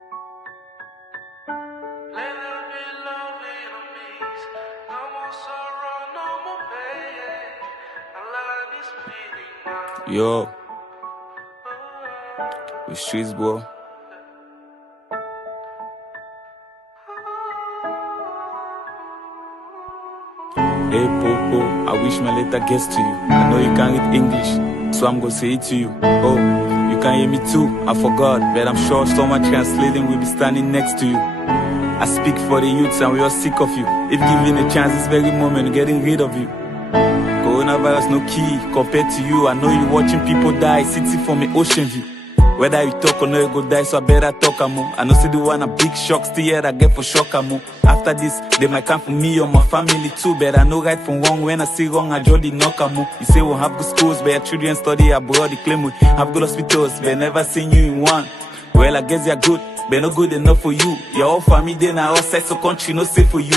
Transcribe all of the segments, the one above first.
Yo, the streets, boy. Hey, Popo, I wish my letter gets to you. I know you can't read English, so I'm gonna say it to you. Oh, you can hear me too, I forgot, but I'm sure someone translating will be standing next to you. I speak for the youths and we are sick of you. If given a chance this very moment, getting rid of you. Coronavirus no key compared to you. I know you watching people die, sitting from an ocean view. Whether you talk or no, you go die, so I better talk more. I know see the one a big shock still here I get for shock more. After this, they might come for me or my family too. But I know right from wrong. When I see wrong, I draw the knock more. You say we'll have good schools, but your children study abroad. They claim we have good hospitals, but never seen you in one. Well, I guess you're good, but not good enough for you. Your whole family then are outside, so country no safe for you.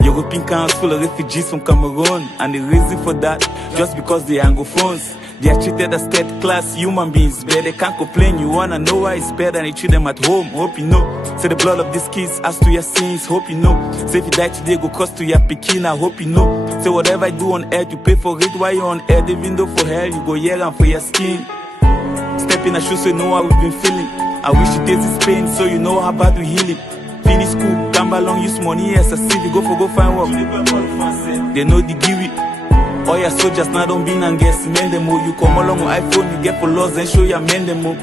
European camps full of refugees from Cameroun, and the reason for that, just because they are Anglophones. They are treated as third-class human beings, but they can't complain. You wanna know why it's better than you treat them at home? Hope you know. Say the blood of these kids adds to your sins. Hope you know. Say if you die today, go cost to your pikin. I hope you know. Say whatever I do on earth, you pay for it while you're on earth. Even though for hell, you go here and for your skin. Step in a shoe so you know how we've been feeling. I wish you taste this pain so you know how bad we heal it. Finish school, come along, use money, yes, I see you go find work. They know the give it. All your soldiers now don't be and guess mend them all. You come along with iPhone, you get for laws and show you mend them all.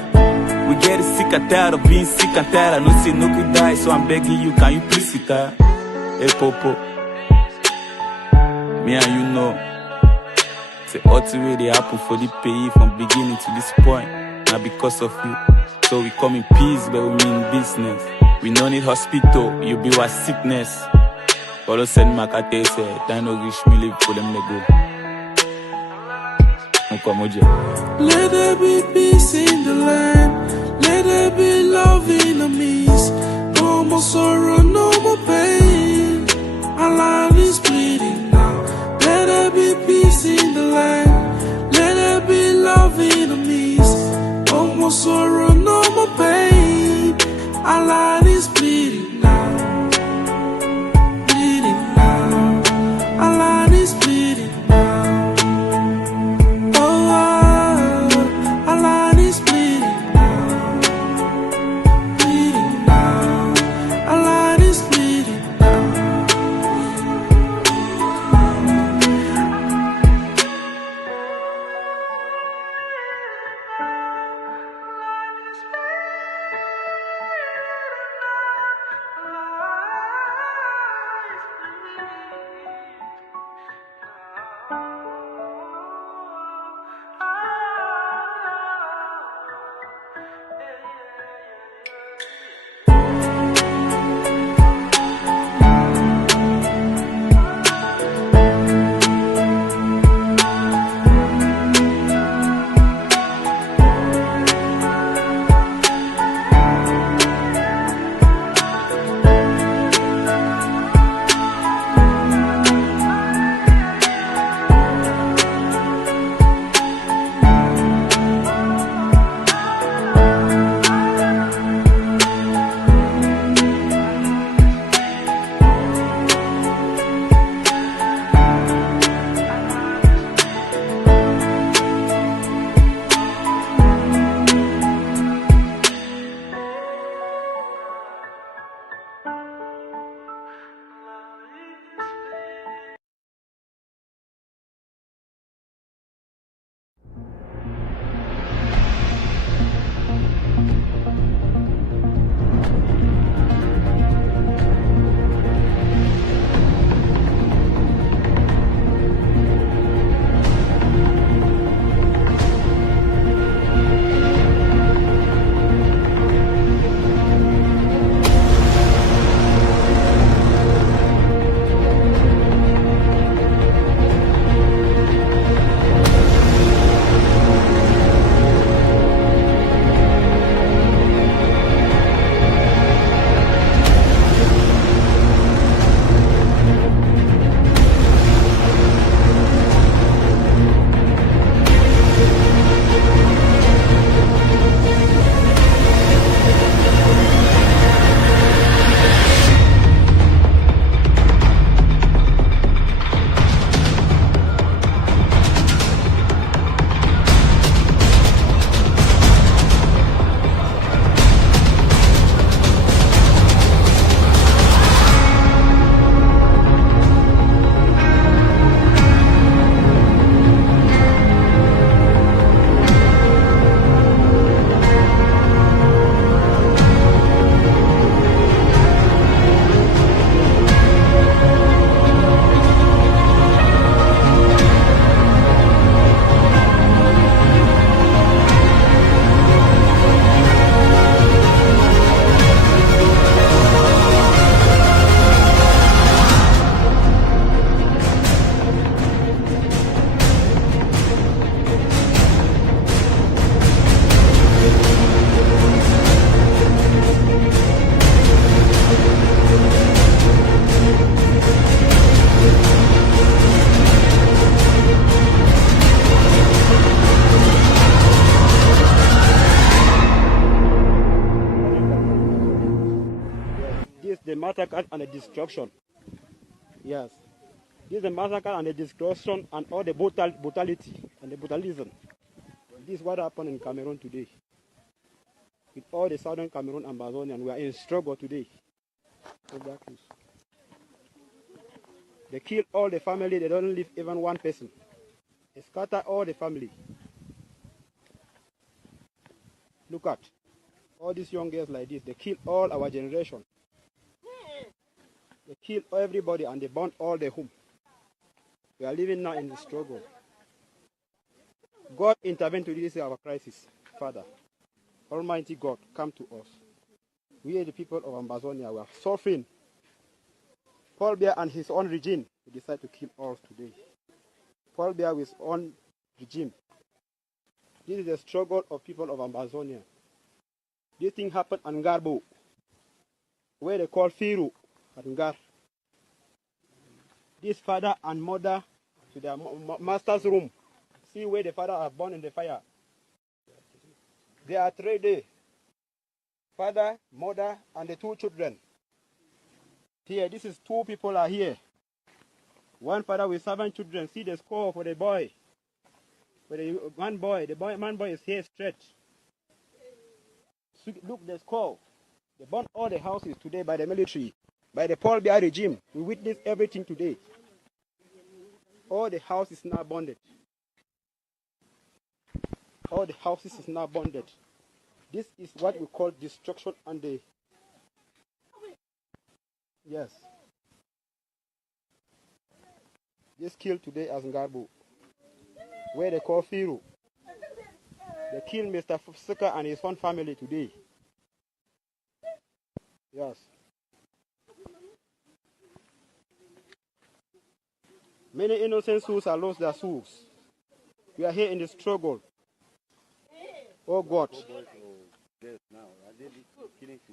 We get sick and tired of being sick and tired. I know say no could die, so I'm begging you, can you please sit there? Hey Popo, me and you know, say all the way they happen for the pay from beginning to this point. Now because of you, so we come in peace, but we mean business. We no need hospital, you be our sickness. All of send my cat say, I no reach me live for them to go. Let there be peace in the land. Let there be love in the midst. No more sorrow, no more pain. Our land is bleeding now. Let there be peace in the land. Let there be love in the midst. No more sorrow, no more pain. Our land is bleeding now. Bleeding now. Our land is bleeding now. massacre and the destruction. Yes. This is the massacre and the destruction and all the brutality and the brutalism. This is what happened in Cameroon today. With all the southern Cameroon and Ambazonia, we are in struggle today. Exactly. They kill all the family, they don't leave even one person. They scatter all the family. Look at all these young girls like this, they kill all our generation. They kill everybody and they burn all the home. We are living now in the struggle. God intervene to this our crisis, Father. Almighty God, come to us. We are the people of Ambazonia. We are suffering. Paul Biya and his own regime decide to kill us today. Paul Biya with his own regime. This is the struggle of people of Ambazonia. This thing happened in Ngarbuh, where they call Firu at Ngar. This father and mother to their master's room. See where the father are born in the fire. They are 3 days. Father, mother, and the 2 children. Here, this is 2 people are here. One father with 7 children. See the score for the boy. For the man boy. The man boy is here straight. Look the score. They burned all the houses today by the military, by the Paul Biya regime. We witnessed everything today. All the houses now bonded. All the houses is now bonded. This is what we call destruction and the... Yes. This killed today as Ngarbuh, where they call Firu. They killed Mr. Sika and his own family today. Yes. Many innocent souls have lost their souls. We are here in the struggle. Oh God.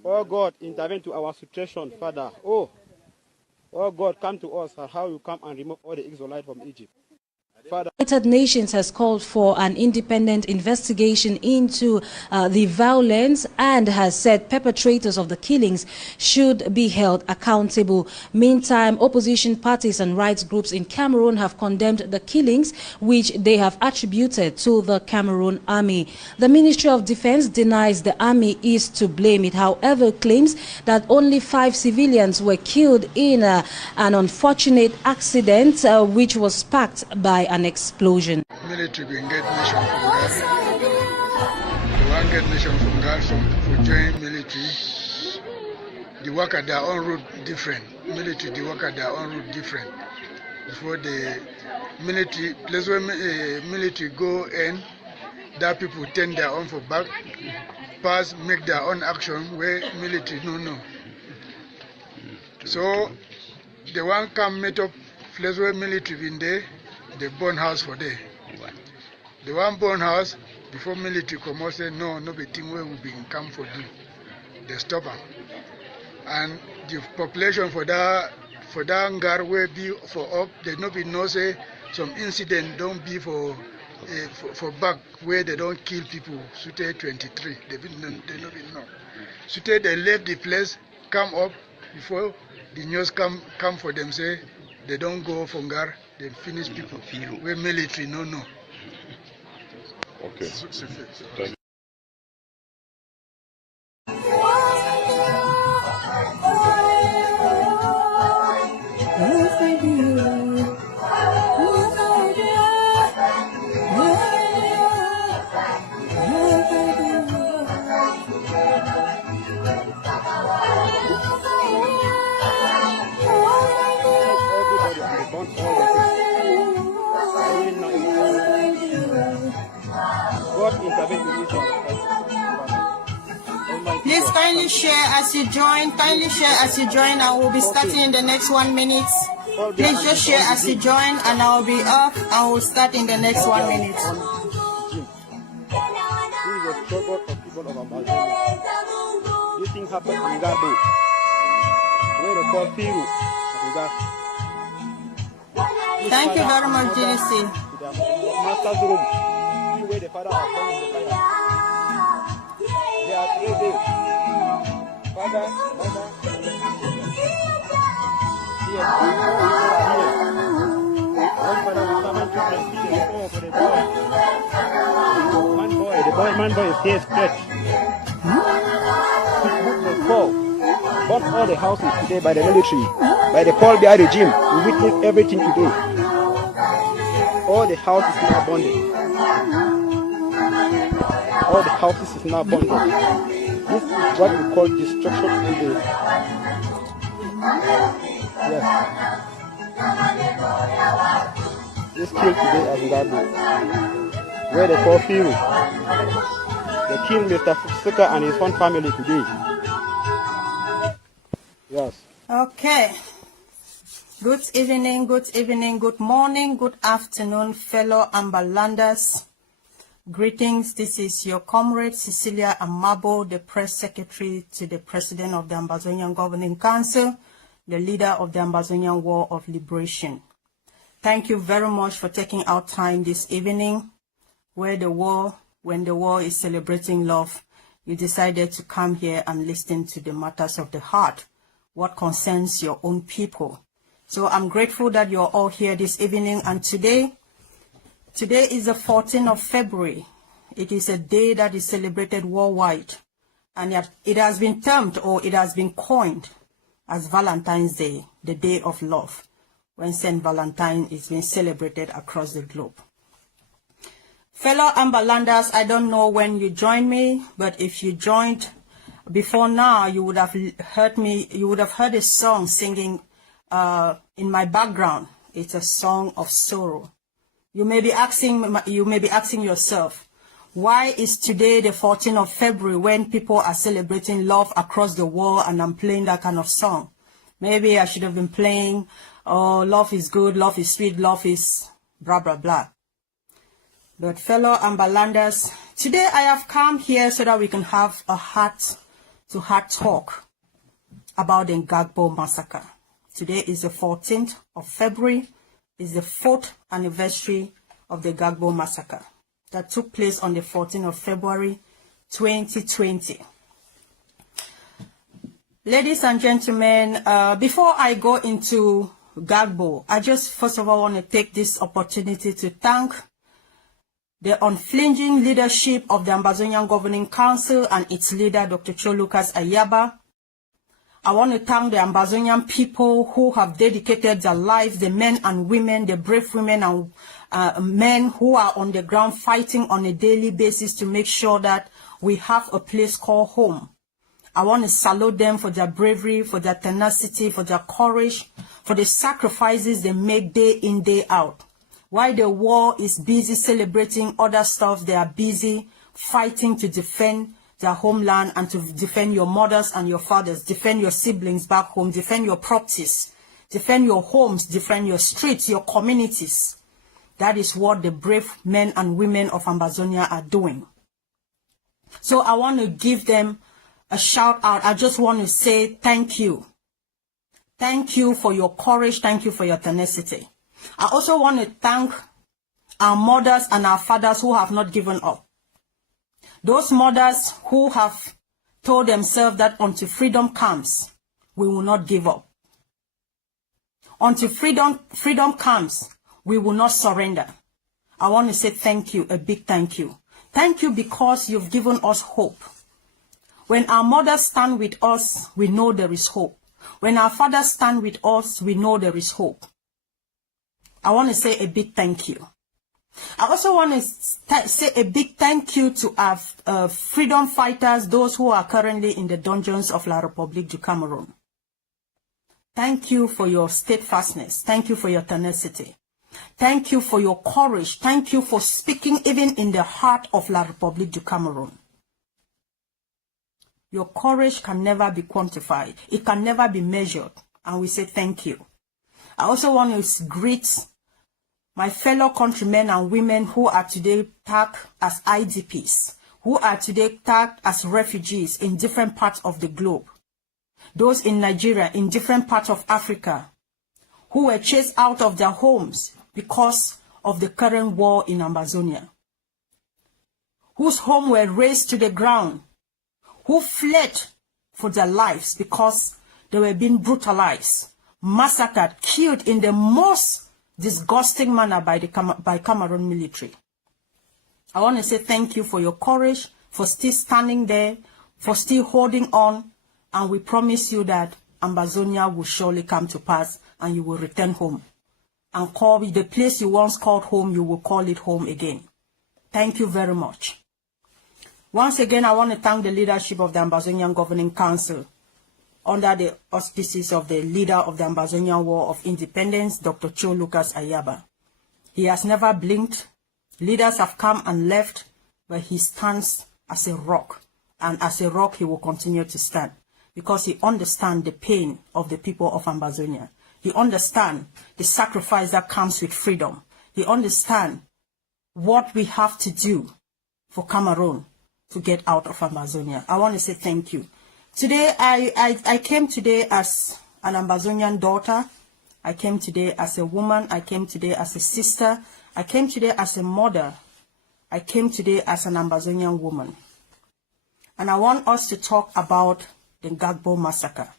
Oh God, intervene to our situation, Father. Oh God, come to us and how you come and remove all the Israelites from Egypt. Father. United Nations has called for an independent investigation into the violence and has said perpetrators of the killings should be held accountable. Meantime, opposition parties and rights groups in Cameroon have condemned the killings, which they have attributed to the Cameroon army. The Ministry of Defense denies the army is to blame. It, however, claims that only 5 civilians were killed in an unfortunate accident which was sparked by an explosion. Military will get nation from God. They won't get nation from God for joining military. They work at their own route different. Military, they work at their own route different. Before the military, place where military go in, that people turn their own for back, pass, make their own action where military no. So they want come meet up place where military in there. They burn house for there. The one burn house before military come out say no be thing where we been come for do. They stop them. And the population for that Ngar where be for up, they no be know say some incident don't be for back where they don't kill people. Sute 23, they no be know. Sute they left the place, come up before the news come for them say they don't go for Ngar. They finish people. We're military, no. Okay. Thank you. Please kindly share as you join. And we'll be starting in the next 1 minute. Please just share as you join, and I'll be up and we'll start in the next 1 minute. This is the struggle of people of Ambazonia. This thing happened in Ngarbuh, where they call Firu. Thank you very much, JC. Master's room. See where the father was born in the fire. They are 3 days. Father, mother, Remember his hair stretched. His book was fall. Burnt all the houses today by the military, by the Paul Biya regime. We witnessed everything today. All the houses now burned. All the houses is now burned. This is what we call destruction today. Yes. This killed today at Ngarbuh, where they call Firu. They killed Mr. Fusuka and his own family today. Yes. Okay. Good evening, good morning, good afternoon, fellow Ambalanders. Greetings. This is your comrade Cecilia Amabo, the press secretary to the president of the Ambazonian Governing Council, the leader of the Ambazonian War of Liberation. Thank you very much for taking out time this evening, when the war is celebrating love. You decided to come here and listen to the matters of the heart, what concerns your own people. So I'm grateful that you're all here this evening. And today is the 14th of February. It is a day that is celebrated worldwide. And it has been termed, or it has been coined, as Valentine's Day, the day of love, when Saint Valentine is being celebrated across the globe. Fellow Ambalanders, I don't know when you joined me, but if you joined before now, you would have heard a song singing in my background. It's a song of sorrow. You may be asking yourself, why is today the 14th of February when people are celebrating love across the world and I'm playing that kind of song? Maybe I should have been playing, oh, love is good, love is sweet, love is blah, blah, blah. But fellow Ambalanders, today I have come here so that we can have a heart-to-heart talk about the Ngarbuh massacre. Today is the 14th of February. It's the 4th anniversary of the Ngarbuh massacre that took place on the 14th of February 2020. Ladies and gentlemen, before I go into Ngarbuh, I just first of all want to take this opportunity to thank the unflinching leadership of the Ambazonian Governing Council and its leader, Dr. Cholukas Ayaba. I want to thank the Ambazonian people who have dedicated their lives, the men and women, the brave women and men who are on the ground fighting on a daily basis to make sure that we have a place called home. I want to salute them for their bravery, for their tenacity, for their courage, for the sacrifices they make day in, day out. While the war is busy celebrating other stuff, they are busy fighting to defend their homeland and to defend your mothers and your fathers, defend your siblings back home, defend your properties, defend your homes, defend your streets, your communities. That is what the brave men and women of Ambazonia are doing. So I want to give them a shout out. I just want to say thank you. Thank you for your courage. Thank you for your tenacity. I also want to thank our mothers and our fathers who have not given up. Those mothers who have told themselves that until freedom comes, we will not give up. Until freedom comes, we will not surrender. I want to say thank you, a big thank you. Thank you because you've given us hope. When our mothers stand with us, we know there is hope. When our fathers stand with us, we know there is hope. I want to say a big thank you. I also want to say a big thank you to our freedom fighters, those who are currently in the dungeons of La République du Cameroun. Thank you for your steadfastness. Thank you for your tenacity. Thank you for your courage. Thank you for speaking even in the heart of La République du Cameroun. Your courage can never be quantified. It can never be measured. And we say thank you. I also want to greet my fellow countrymen and women who are today tagged as IDPs, who are today tagged as refugees in different parts of the globe. Those in Nigeria, in different parts of Africa, who were chased out of their homes because of the current war in Ambazonia, whose homes were razed to the ground, who fled for their lives because they were being brutalized, massacred, killed in the most disgusting manner by Cameroon military. I want to say thank you for your courage, for still standing there, for still holding on, and we promise you that Ambazonia will surely come to pass and you will return home. And call the place you once called home, you will call it home again. Thank you very much. Once again, I want to thank the leadership of the Ambazonian Governing Council under the auspices of the leader of the Ambazonian War of Independence, Dr. Cho Lucas Ayaba. He has never blinked. Leaders have come and left, but he stands as a rock. And as a rock, he will continue to stand because he understands the pain of the people of Ambazonia. He understands the sacrifice that comes with freedom. He understands what we have to do for Cameroun to get out of Ambazonia. I want to say thank you. Today, I came today as an Ambazonian daughter. I came today as a woman. I came today as a sister. I came today as a mother. I came today as an Ambazonian woman. And I want us to talk about the Ngarbuh massacre.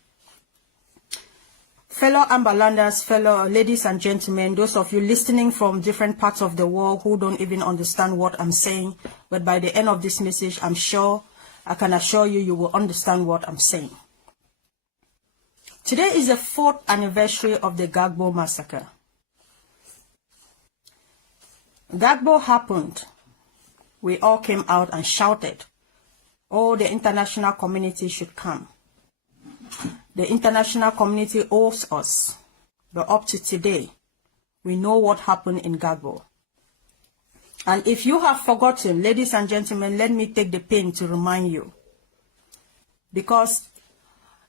Fellow Ambalanders, fellow ladies and gentlemen, those of you listening from different parts of the world who don't even understand what I'm saying, but by the end of this message, I'm sure, I can assure you, you will understand what I'm saying. Today is the 4th anniversary of the Ngarbuh massacre. Ngarbuh happened. We all came out and shouted, oh, the international community should come. The international community owes us, but up to today, we know what happened in Ngarbuh. And if you have forgotten, ladies and gentlemen, let me take the pain to remind you. Because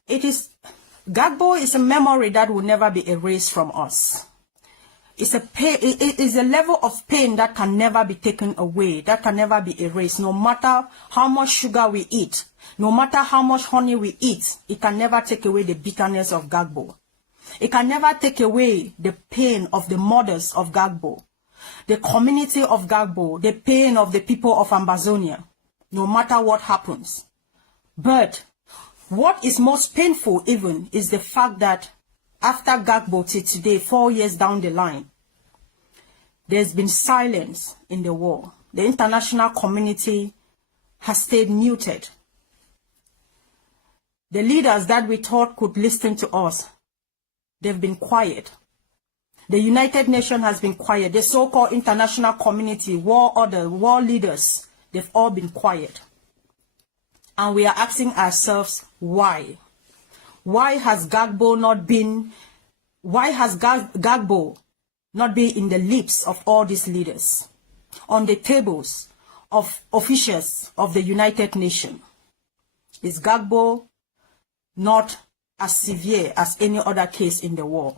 Ngarbuh is a memory that will never be erased from us. It's a pain, it is a level of pain that can never be taken away, that can never be erased. No matter how much sugar we eat, no matter how much honey we eat, it can never take away the bitterness of Ngarbuh. It can never take away the pain of the mothers of Ngarbuh, the community of Ngarbuh, the pain of the people of Ambazonia, no matter what happens. But what is most painful even is the fact that after Ngarbuh till today, 4 years down the line, there's been silence in the war. The international community has stayed muted. The leaders that we thought could listen to us, they've been quiet. The United Nations has been quiet. The so-called international community, war leaders, they've all been quiet. And we are asking ourselves, why? Why has Ngarbuh not been in the lips of all these leaders, on the tables of officials of the United Nations? Is Ngarbuh not as severe as any other case in the war?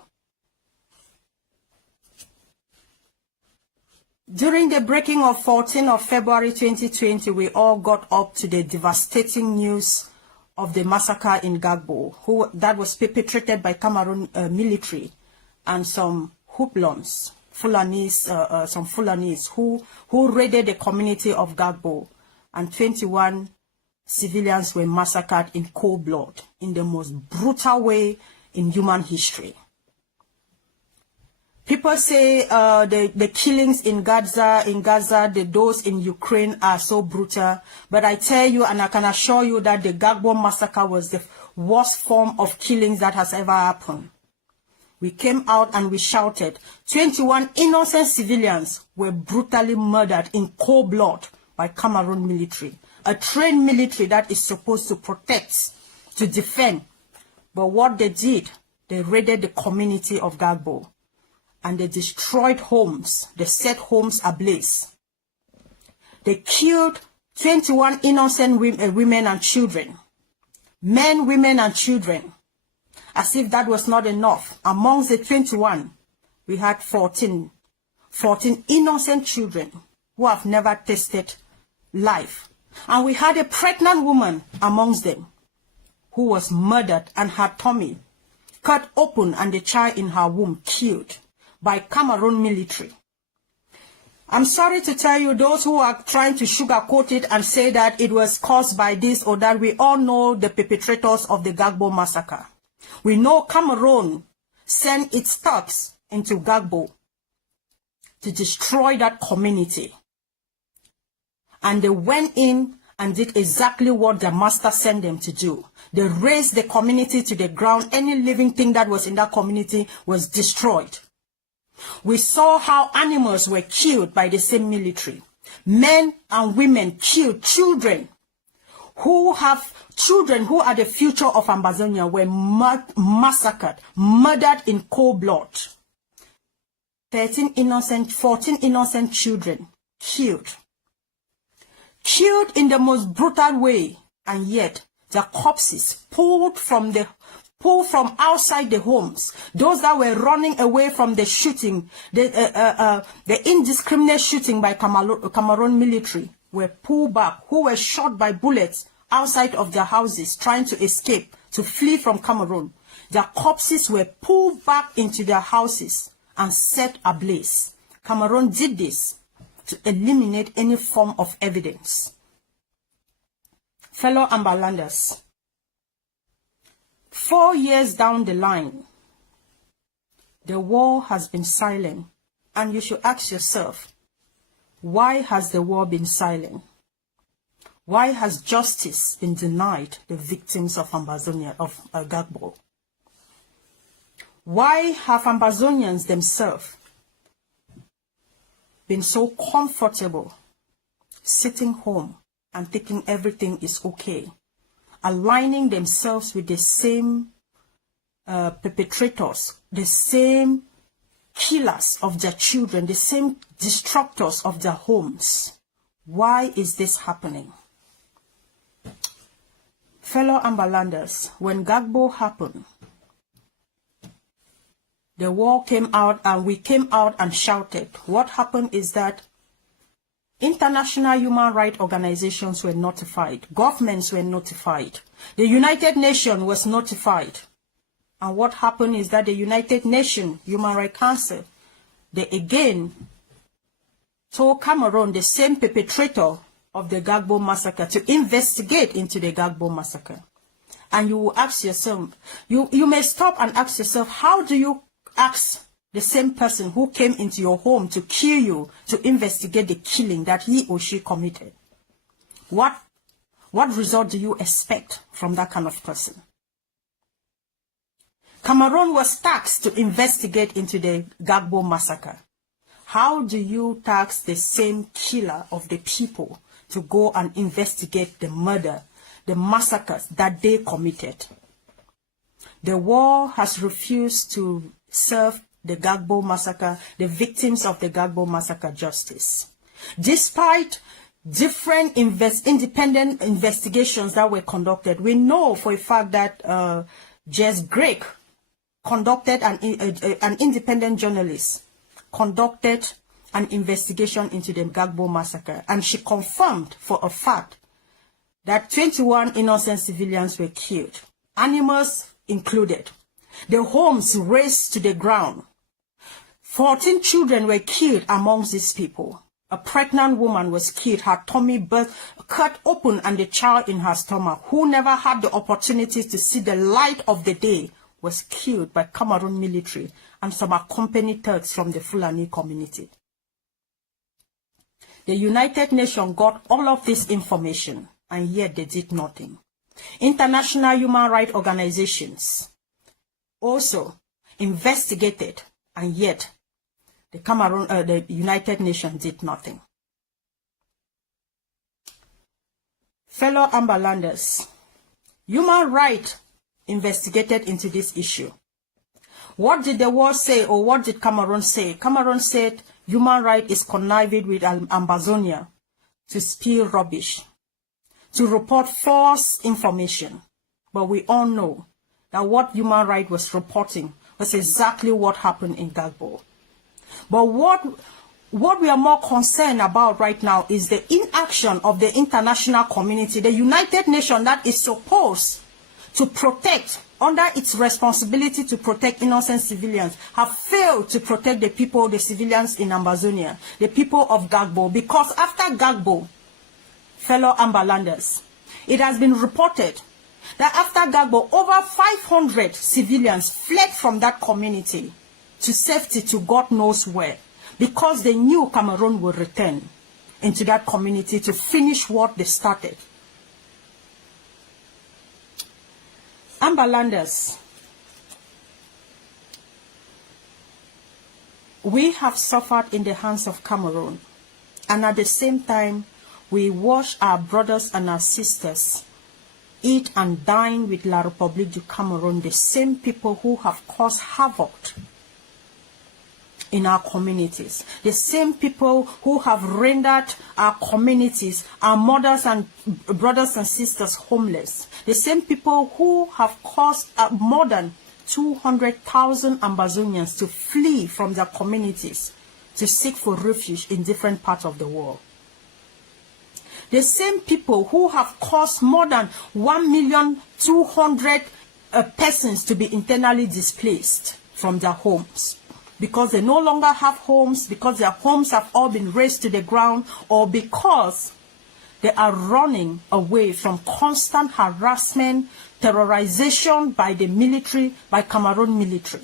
During the breaking of 14th of February 2020, we all got up to the devastating news of the massacre in Ngarbuh, that was perpetrated by Cameroun military and some hooplons, some Fulanis who raided the community of Ngarbuh, and 21 civilians were massacred in cold blood in the most brutal way in human history. People say the killings in Gaza, those in Ukraine are so brutal. But I tell you, and I can assure you, that the Ngarbuh massacre was the worst form of killings that has ever happened. We came out and we shouted. 21 innocent civilians were brutally murdered in cold blood by Cameroun military. A trained military that is supposed to protect, to defend. But what they did, they raided the community of Ngarbuh. And they destroyed homes. They set homes ablaze. They killed 21 innocent women and children. Men, women, and children. As if that was not enough. Amongst the 21, we had 14 innocent children who have never tasted life. And we had a pregnant woman amongst them who was murdered and her tummy cut open and the child in her womb killed by Cameroun military. I'm sorry to tell you, those who are trying to sugarcoat it and say that it was caused by this or that, we all know the perpetrators of the Ngarbuh massacre. We know Cameroun sent its thugs into Ngarbuh to destroy that community. and they went in and did exactly what their master sent them to do. They razed the community to the ground. Any living thing that was in that community was destroyed. We saw how animals were killed by the same military. Men and women killed. Children who are the future of Ambazonia were massacred, murdered in cold blood. 14 innocent children killed. Killed in the most brutal way, and yet their corpses pulled from outside the homes. Those that were running away from the shooting, the indiscriminate shooting by Cameroun military, were pulled back, who were shot by bullets outside of their houses, trying to escape, to flee from Cameroun. Their corpses were pulled back into their houses and set ablaze. Cameroun did this to eliminate any form of evidence. Fellow Ambalanders, 4 years down the line, the war has been silent, and you should ask yourself, why has the war been silent? Why has justice been denied the victims of Ambazonia, of Ngarbuh? Why have Ambazonians themselves been so comfortable sitting home and thinking everything is okay, aligning themselves with the same perpetrators, the same killers of their children, the same destructors of their homes? Why is this happening? Fellow Ambalanders, when Ngarbuh happened, the war came out and we came out and shouted. What happened is that international human rights organizations were notified. Governments were notified. The United Nations was notified. And what happened is that the United Nations Human Rights Council, they again told Cameroun, the same perpetrator of the Ngarbuh massacre, to investigate into the Ngarbuh massacre. And you will ask yourself, you may stop and ask yourself, how do you ask the same person who came into your home to kill you to investigate the killing that he or she committed? What result do you expect from that kind of person? Cameroun was tasked to investigate into the Ngarbuh massacre. How do you task the same killer of the people to go and investigate the murder, the massacres that they committed? The war has refused to serve the Ngarbuh massacre, the victims of the Ngarbuh massacre, justice. Despite different independent investigations that were conducted, we know for a fact that Jess Greg conducted an independent journalist conducted an investigation into the Ngarbuh massacre, and she confirmed for a fact that 21 innocent civilians were killed, animals included. The homes razed to the ground. 14 children were killed amongst these people. A pregnant woman was killed, her tummy cut open and the child in her stomach, who never had the opportunity to see the light of the day, was killed by Cameroon military and some accompanied thugs from the Fulani community. The United Nations got all of this information, and yet they did nothing. International human rights organizations also investigated, and yet the United Nations did nothing. Fellow Ambalanders, human rights investigated into this issue. What did the world say, or what did Cameroun say? Cameroun said human rights is conniving with Ambazonia to spill rubbish, to report false information. But we all know that what human rights was reporting was exactly what happened in Ngarbuh. But what we are more concerned about right now is the inaction of the international community, the United Nations that is supposed to protect, under its responsibility to protect innocent civilians, have failed to protect the people, the civilians in Ambazonia, the people of Ngarbuh. Because after Ngarbuh, fellow Ambalanders, it has been reported that after Ngarbuh, over 500 civilians fled from that community to safety to God knows where, because they knew Cameroun would return. into that community to finish what they started. Ambalanders, we have suffered in the hands of Cameroon, and at the same time, we watch our brothers and our sisters eat and dine with La République du Cameroun, the same people who have caused havoc in our communities, the same people who have rendered our communities, our mothers and brothers and sisters homeless, the same people who have caused more than 200,000 Ambazonians to flee from their communities to seek for refuge in different parts of the world. The same people who have caused more than 1,200,000 persons to be internally displaced from their homes because they no longer have homes, because their homes have all been razed to the ground, or because they are running away from constant harassment, terrorization by the military, by Cameroon military.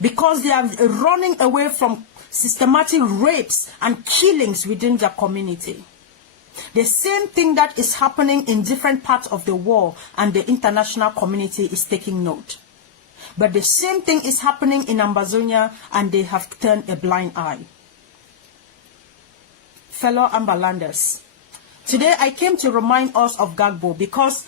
Because they are running away from systematic rapes and killings within their community. The same thing that is happening in different parts of the world, and the international community is taking note. But the same thing is happening in Ambazonia, and they have turned a blind eye. Fellow Ambalanders, today I came to remind us of Ngarbuh because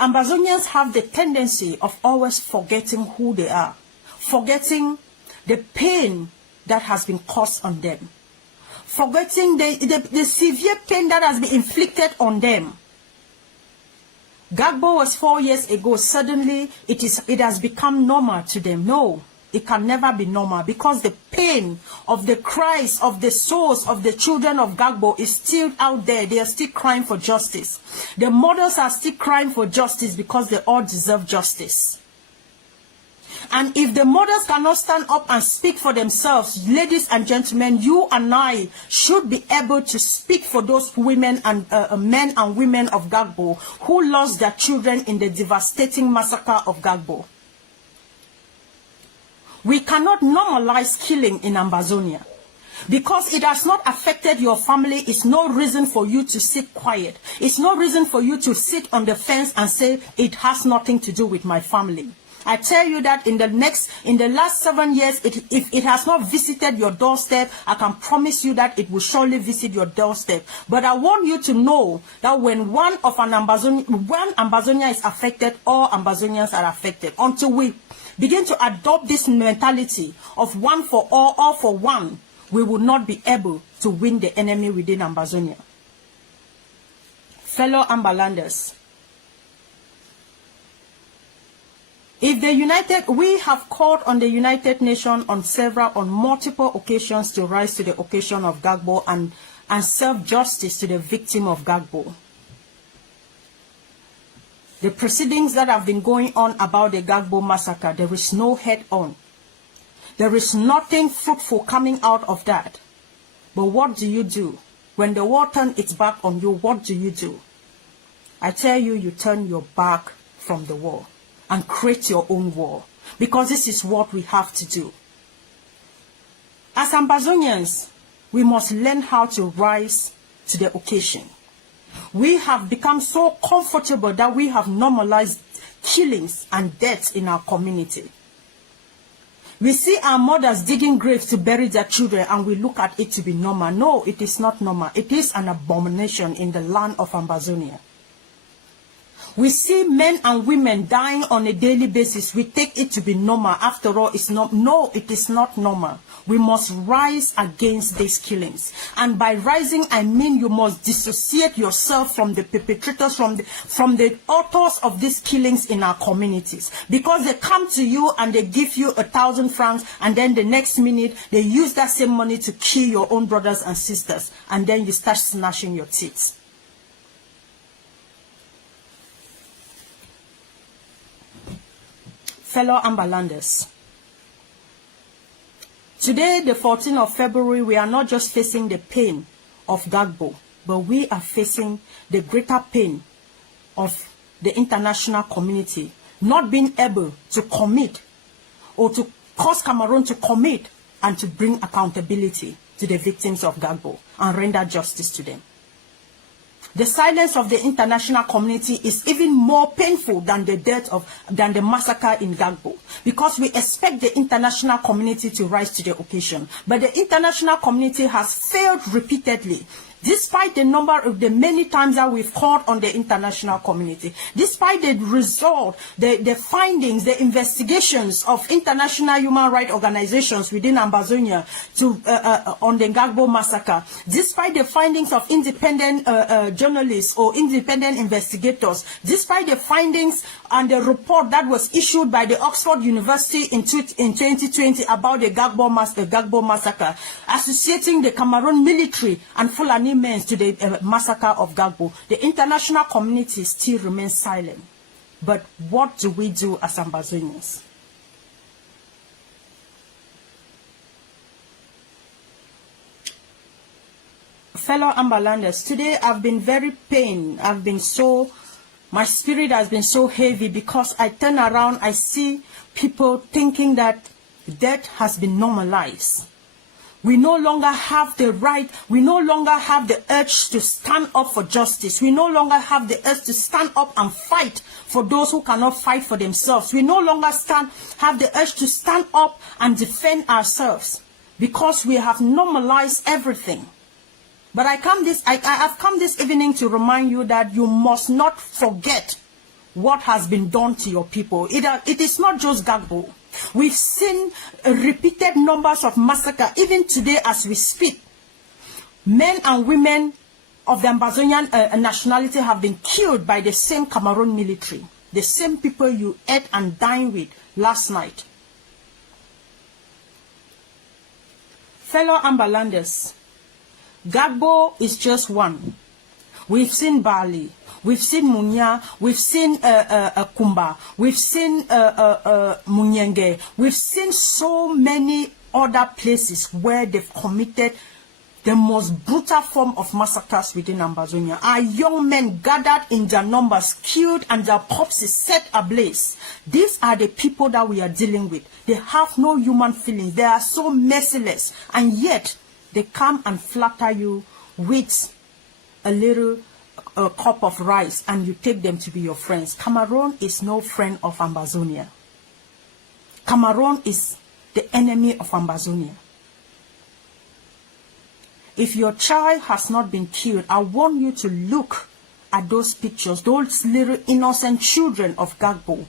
Ambazonians have the tendency of always forgetting who they are, forgetting the pain that has been caused on them, forgetting the severe pain that has been inflicted on them. Ngarbuh was 4 years ago. Suddenly, it has become normal to them. No, it can never be normal because the pain of the cries of the souls of the children of Ngarbuh is still out there. They are still crying for justice. The mothers are still crying for justice because they all deserve justice. And if the mothers cannot stand up and speak for themselves, ladies and gentlemen, you and I should be able to speak for those women and men and women of Ngarbuh who lost their children in the devastating massacre of Ngarbuh. We cannot normalize killing in Ambazonia. Because it has not affected your family, it's no reason for you to sit quiet. It's no reason for you to sit on the fence and say, it has nothing to do with my family. I tell you that in the last 7 years, if it has not visited your doorstep, I can promise you that it will surely visit your doorstep. But I want you to know that when one Ambazonia is affected, all Ambazonians are affected. Until we begin to adopt this mentality of one for all for one, we will not be able to win the enemy within Ambazonia. Fellow Ambalanders, we have called on the United Nations on multiple occasions to rise to the occasion of Ngarbuh and serve justice to the victim of Ngarbuh. The proceedings that have been going on about the Ngarbuh massacre, there is no head on. There is nothing fruitful coming out of that. But what do you do? When the war turns its back on you, what do you do? I tell you, you turn your back from the war and create your own war, because this is what we have to do. As Ambazonians, we must learn how to rise to the occasion. We have become so comfortable that we have normalized killings and deaths in our community. We see our mothers digging graves to bury their children, and we look at it to be normal. No, it is not normal. It is an abomination in the land of Ambazonia. We see men and women dying on a daily basis. We take it to be normal. After all, it's not. No, it is not normal. We must rise against these killings. And by rising, I mean you must dissociate yourself from the perpetrators, from the authors of these killings in our communities. Because they come to you and they give you 1,000 francs, and then the next minute, they use that same money to kill your own brothers and sisters. And then you start snatching your teeth. Fellow Ambalanders, today, the 14th of February, we are not just facing the pain of Ngarbuh, but we are facing the greater pain of the international community not being able to commit or to cause Cameroon to commit and to bring accountability to the victims of Ngarbuh and render justice to them. The silence of the international community is even more painful than the massacre in Ngarbuh, because we expect the international community to rise to the occasion. But the international community has failed repeatedly. Despite the number of the many times that we've called on the international community, despite the result, the findings, the investigations of international human rights organizations within Ambazonia on the Ngarbuh massacre, despite the findings of independent journalists or independent investigators, despite the findings and the report that was issued by the Oxford University in 2020 about the Ngarbuh massacre, associating the Cameroun military and Fulani men to the massacre of Ngarbuh, the international community still remains silent. But what do we do as Ambazonians? Fellow Ambalanders, today I've been very pained. My spirit has been so heavy because I turn around, I see people thinking that death has been normalized. We no longer have the right, we no longer have the urge to stand up for justice. We no longer have the urge to stand up and fight for those who cannot fight for themselves. We no longer have the urge to stand up and defend ourselves because we have normalized everything. But I have come this evening to remind you that you must not forget what has been done to your people. It is not just Ngarbuh. We've seen repeated numbers of massacre, even today as we speak. Men and women of the Ambazonian nationality have been killed by the same Cameroon military, the same people you ate and dined with last night. Fellow Ambalanders, Ngarbuh is just one. We've seen Bali, we've seen Munya, we've seen Kumba, we've seen Munyenge, we've seen so many other places where they've committed the most brutal form of massacres within Ambazonia. Our young men gathered in their numbers, killed, and their corpses set ablaze. These are the people that we are dealing with. They have no human feelings. They are so merciless, and yet they come and flatter you with a little cup of rice and you take them to be your friends. Cameroon is no friend of Ambazonia. Cameroon is the enemy of Ambazonia. If your child has not been killed, I want you to look at those pictures, those little innocent children of Ngarbuh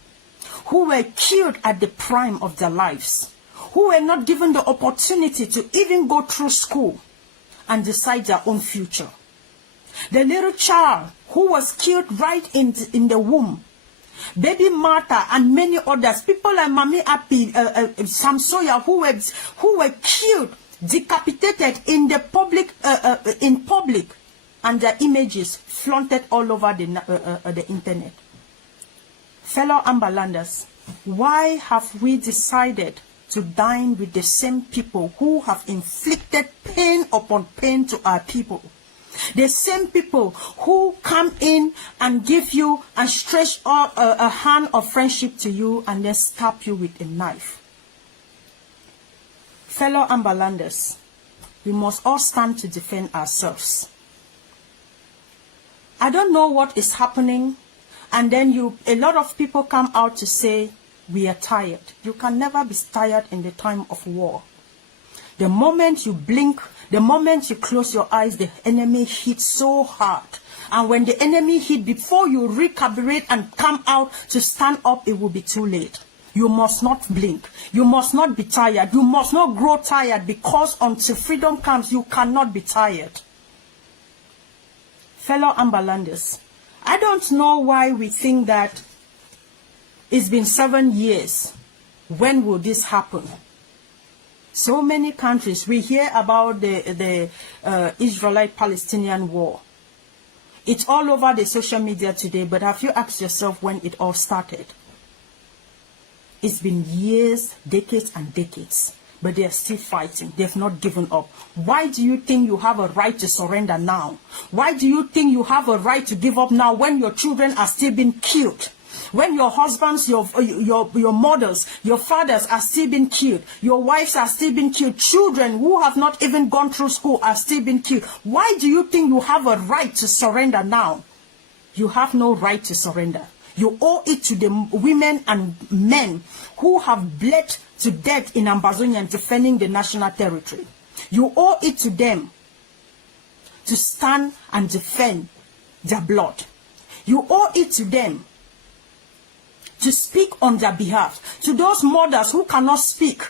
who were killed at the prime of their lives, who were not given the opportunity to even go through school and decide their own future. The little child who was killed right in the womb, baby Martha and many others, people like Mami Api, Samsoya, who were killed, decapitated in the public, and their images flaunted all over the internet. Fellow Ambalanders, why have we decided to dine with the same people who have inflicted pain upon pain to our people? The same people who come in and give you and stretch a hand of friendship to you and then stab you with a knife. Fellow Ambalanders, we must all stand to defend ourselves. I don't know what is happening, and then a lot of people come out to say, we are tired. You can never be tired in the time of war. The moment you blink, the moment you close your eyes, the enemy hits so hard. And when the enemy hits, before you recalibrate and come out to stand up, it will be too late. You must not blink. You must not be tired. You must not grow tired, because until freedom comes, you cannot be tired. Fellow Ambalanders, I don't know why we think that it's been 7 years. When will this happen? So many countries, we hear about the Israelite-Palestinian war. It's all over the social media today, but have you asked yourself when it all started? It's been years, decades and decades, but they are still fighting. They've not given up. Why do you think you have a right to surrender now? Why do you think you have a right to give up now when your children are still being killed? when your husbands, your mothers, your fathers are still being killed, your wives are still being killed, children who have not even gone through school are still being killed. Why do you think you have a right to surrender now? You have no right to surrender. You owe it to the women and men who have bled to death in Ambazonia and defending the national territory. You owe it to them to stand and defend their blood. You owe it to them to speak on their behalf. To those mothers who cannot speak,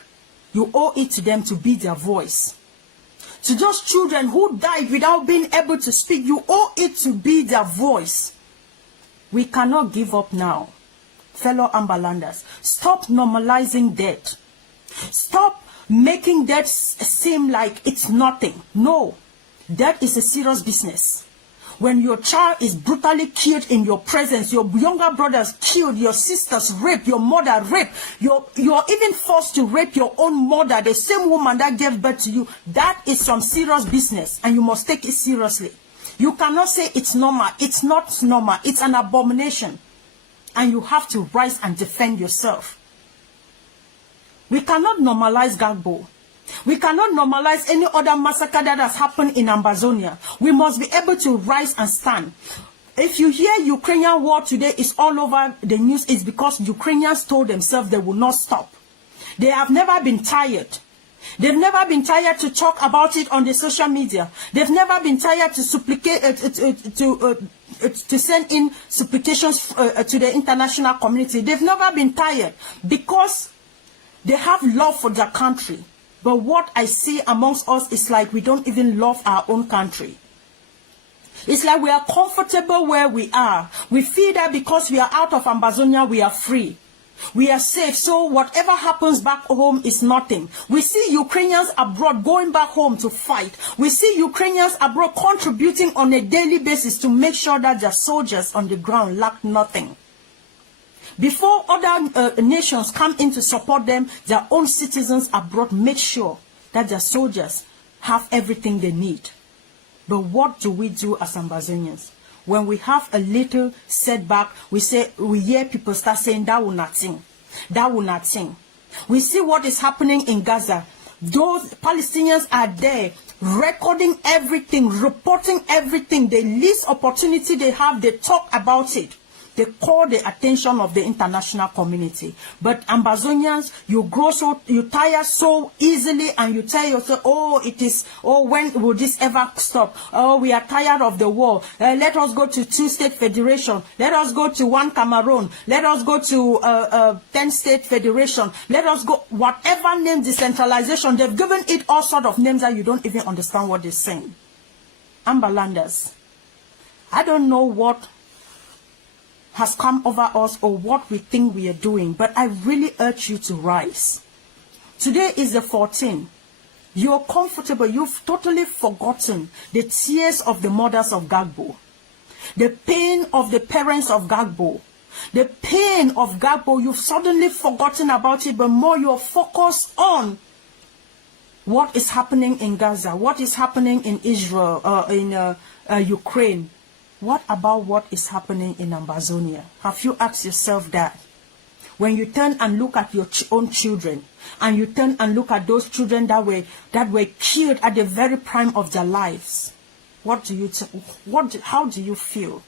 you owe it to them to be their voice. To those children who died without being able to speak, you owe it to be their voice. We cannot give up now. Fellow Ambalanders, stop normalizing death. Stop making death seem like it's nothing. No, death is a serious business. When your child is brutally killed in your presence, your younger brothers killed, your sisters raped, your mother raped, you're even forced to rape your own mother, the same woman that gave birth to you, that is some serious business, and you must take it seriously. You cannot say it's normal. It's not normal. It's an abomination. And you have to rise and defend yourself. We cannot normalize Ngarbuh. We cannot normalize any other massacre that has happened in Ambazonia. We must be able to rise and stand. If you hear Ukrainian war today is all over the news, it's because Ukrainians told themselves they will not stop. They have never been tired. They've never been tired to talk about it on the social media. They've never been tired to supplicate, to send in supplications to the international community. They've never been tired because they have love for their country. But what I see amongst us is like we don't even love our own country. It's like we are comfortable where we are. We feel that because we are out of Ambazonia, we are free. We are safe, so whatever happens back home is nothing. We see Ukrainians abroad going back home to fight. We see Ukrainians abroad contributing on a daily basis to make sure that their soldiers on the ground lack nothing. Before other nations come in to support them, their own citizens abroad make sure that their soldiers have everything they need. But what do we do as Ambazonians? When we have a little setback, we hear people start saying that will not sing. That will not sing. We see what is happening in Gaza. Those Palestinians are there recording everything, reporting everything. The least opportunity they have, they talk about it. They call the attention of the international community. But Ambazonians, you tire so easily, and you tell yourself, when will this ever stop? Oh, we are tired of the war. Let us go to 2-state federation. Let us go to one Cameroun. Let us go to 10-state federation. Let us go, whatever name, decentralization. They've given it all sort of names that you don't even understand what they're saying. Ambalanders, I don't know what has come over us or what we think we are doing, but I really urge you to rise. Today is the 14th. You're comfortable. You've totally forgotten the tears of the mothers of Ngarbuh, the pain of the parents of Ngarbuh, the pain of Ngarbuh. You've suddenly forgotten about it, but more you're focused on what is happening in Gaza, what is happening in Israel, in Ukraine. What about what is happening in Ambazonia? Have you asked yourself that? When you turn and look at your own children, and you turn and look at those children that were killed at the very prime of their lives, how do you feel?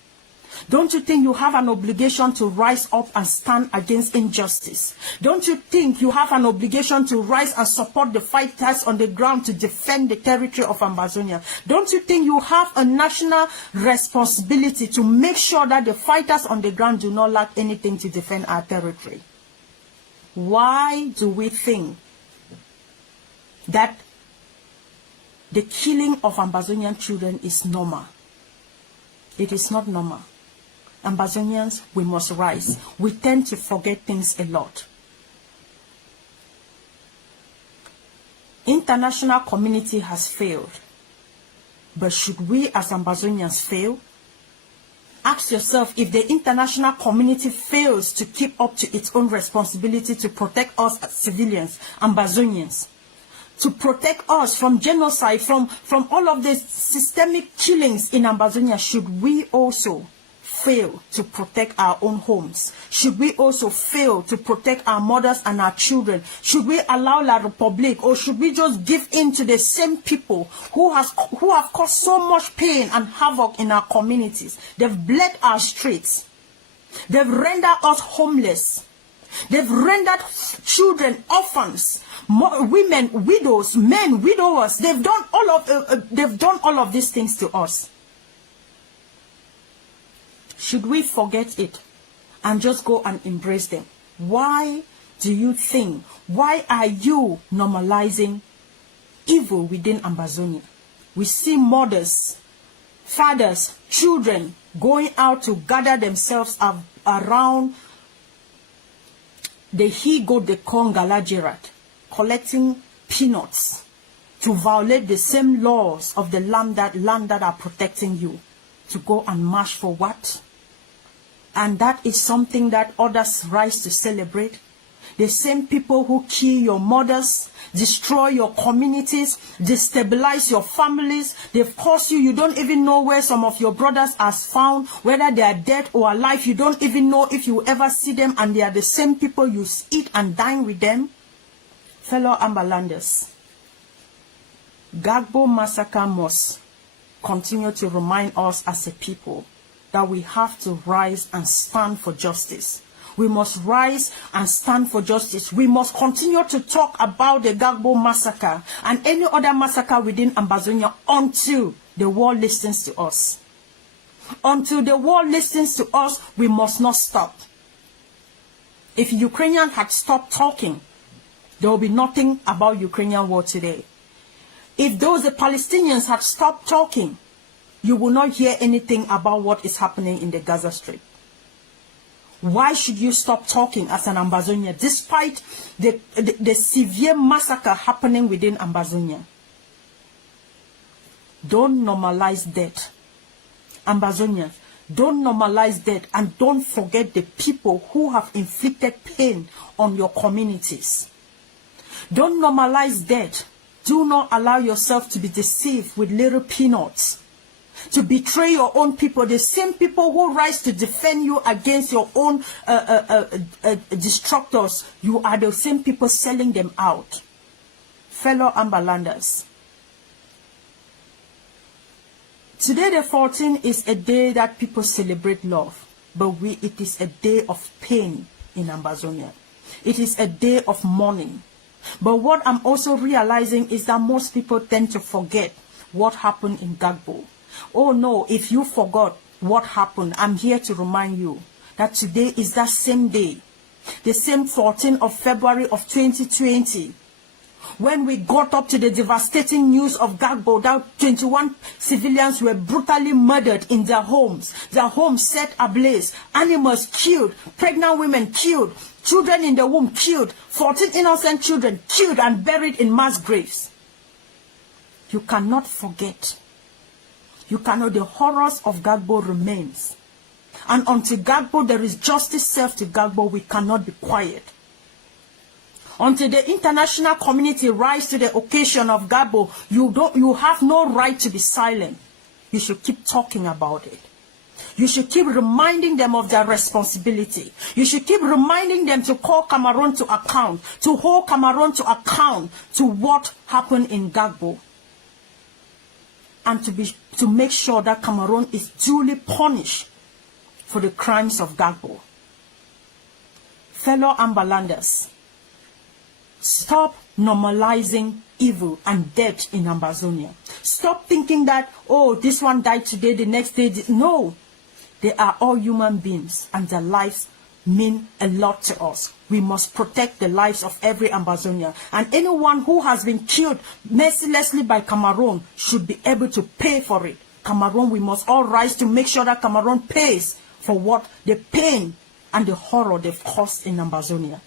Don't you think you have an obligation to rise up and stand against injustice? Don't you think you have an obligation to rise and support the fighters on the ground to defend the territory of Ambazonia? Don't you think you have a national responsibility to make sure that the fighters on the ground do not lack anything to defend our territory? Why do we think that the killing of Ambazonian children is normal? It is not normal. Ambazonians, we must rise. We tend to forget things a lot. International community has failed. But should we as Ambazonians fail? Ask yourself, if the international community fails to keep up to its own responsibility to protect us as civilians, Ambazonians, to protect us from genocide, from all of the systemic killings in Ambazonia, should we also fail to protect our own homes? Should we also fail to protect our mothers and our children? Should we allow La Republique, or should we just give in to the same people who have caused so much pain and havoc in our communities? They've bled our streets. They've rendered us homeless. They've rendered children orphans, women widows, men widowers. They've done all of these things to us. Should we forget it and just go and embrace them? Why do you think? Why are you normalizing evil within Ambazonia? We see mothers, fathers, children going out to gather themselves around the Higo de Kongalajerat, collecting peanuts to violate the same laws of the land that are protecting you. To go and march for what? And that is something that others rise to celebrate. The same people who kill your mothers, destroy your communities, destabilize your families. They've caused you don't even know where some of your brothers are found, whether they are dead or alive. You don't even know if you ever see them, and they are the same people you eat and dine with them. Fellow Ambalanders, Gbagbo massacre must continue to remind us as a people that we have to rise and stand for justice. We must rise and stand for justice. We must continue to talk about the Gbagbo massacre and any other massacre within Ambazonia until the world listens to us. Until the world listens to us, we must not stop. If Ukrainians had stopped talking, there will be nothing about Ukrainian war today. If the Palestinians had stopped talking, you will not hear anything about what is happening in the Gaza Strip. Why should you stop talking as an Ambazonia despite the severe massacre happening within Ambazonia? Don't normalize death. Ambazonia, don't normalize death, and don't forget the people who have inflicted pain on your communities. Don't normalize death. Do not allow yourself to be deceived with little peanuts, to betray your own people, the same people who rise to defend you against your own destructors. You are the same people selling them out. Fellow Ambalanders, today the 14th is a day that people celebrate love, but it is a day of pain in Ambazonia. It is a day of mourning. But what I'm also realizing is that most people tend to forget what happened in Ngarbuh. Oh no, if you forgot what happened, I'm here to remind you that today is that same day, the same 14th of February of 2020, when we got up to the devastating news of Ngarbuh that 21 civilians were brutally murdered in their homes set ablaze, animals killed, pregnant women killed, children in the womb killed, 14 innocent children killed and buried in mass graves. You cannot forget. You cannot. The horrors of Ngarbuh remains. And until Ngarbuh there is justice served to Ngarbuh, we cannot be quiet. Until the international community rise to the occasion of Ngarbuh, you have no right to be silent. You should keep talking about it. You should keep reminding them of their responsibility. You should keep reminding them to call Cameroun to account, to hold Cameroun to account to what happened in Ngarbuh, and to make sure that Cameroun is duly punished for the crimes of Ngarbuh. Fellow Ambalanders, stop normalizing evil and death in Ambazonia. Stop thinking that, oh, this one died today, the next day. No. They are all human beings, and their lives mean a lot to us. We must protect the lives of every Ambazonian. And anyone who has been killed mercilessly by Cameroun should be able to pay for it. Cameroun, we must all rise to make sure that Cameroun pays for what the pain and the horror they've caused in Ambazonia.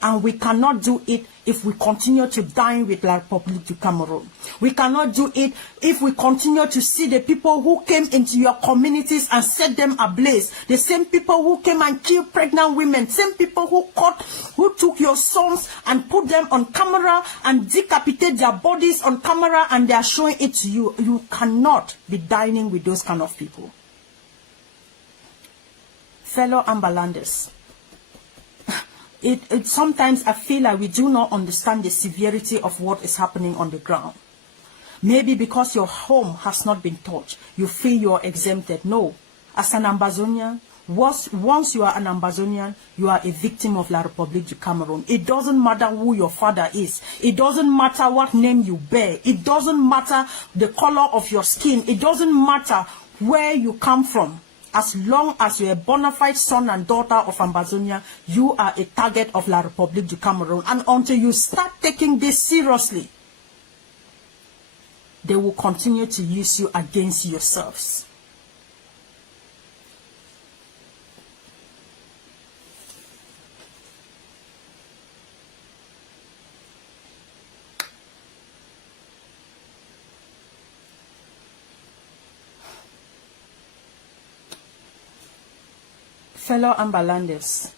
And we cannot do it if we continue to dine with La Republique du Cameroun. We cannot do it if we continue to see the people who came into your communities and set them ablaze. The same people who came and killed pregnant women. Same people who took your sons and put them on camera and decapitate their bodies on camera, and they are showing it to you. You cannot be dining with those kind of people. fellow Ambalanders, sometimes I feel like we do not understand the severity of what is happening on the ground. Maybe because your home has not been touched, you feel you are exempted. No. As an Ambazonian, once you are an Ambazonian, you are a victim of La République du Cameroun. It doesn't matter who your father is. It doesn't matter what name you bear. It doesn't matter the color of your skin. It doesn't matter where you come from. As long as you're a bona fide son and daughter of Ambazonia, you are a target of La République du Cameroun. And until you start taking this seriously, they will continue to use you against yourselves. Fellow Ambalanders,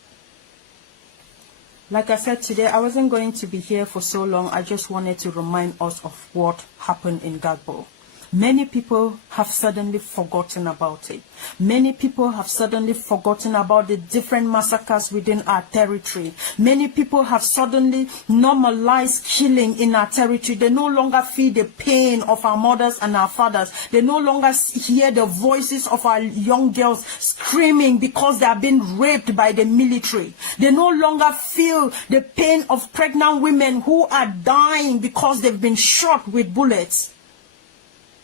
like I said today, I wasn't going to be here for so long. I just wanted to remind us of what happened in Ngarbuh. Many people have suddenly forgotten about it. Many people have suddenly forgotten about the different massacres within our territory. Many people have suddenly normalized killing in our territory. They no longer feel the pain of our mothers and our fathers. They no longer hear the voices of our young girls screaming because they have been raped by the military. They no longer feel the pain of pregnant women who are dying because they've been shot with bullets.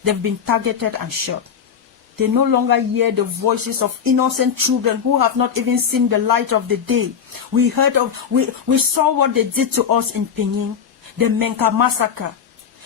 They've been targeted and shot. They no longer hear the voices of innocent children who have not even seen the light of the day. We saw what they did to us in Penin, the Menka massacre.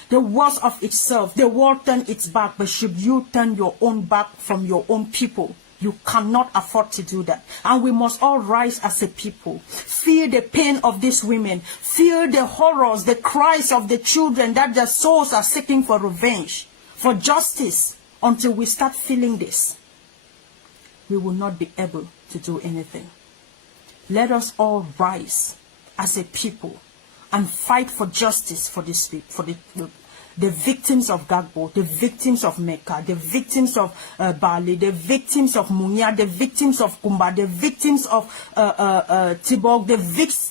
The worst of itself. The world turned its back, but should you turn your own back from your own people? You cannot afford to do that. And we must all rise as a people. Feel the pain of these women. Feel the horrors, the cries of the children that their souls are seeking for revenge, for justice. Until we start feeling this, we will not be able to do anything. Let us all rise as a people and fight for justice for this, for the victims of Ngarbuh, the victims of Mecca, the victims of Bali, the victims of Munya, the victims of Kumba, the victims of Tibok, the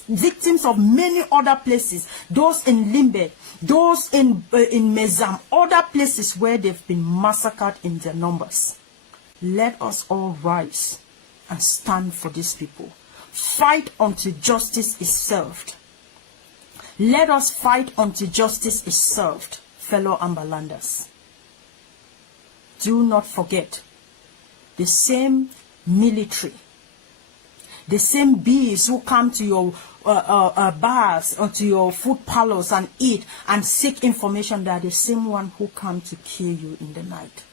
victims of many other places, those in Limbe, those in Mezam, other places where they've been massacred in their numbers. Let us all rise and stand for these people. Fight until justice is served. Let us fight until justice is served, fellow Ambalanders. Do not forget, the same military, the same bees who come to your bars or to your food parlors and eat and seek information, they are the same one who come to kill you in the night.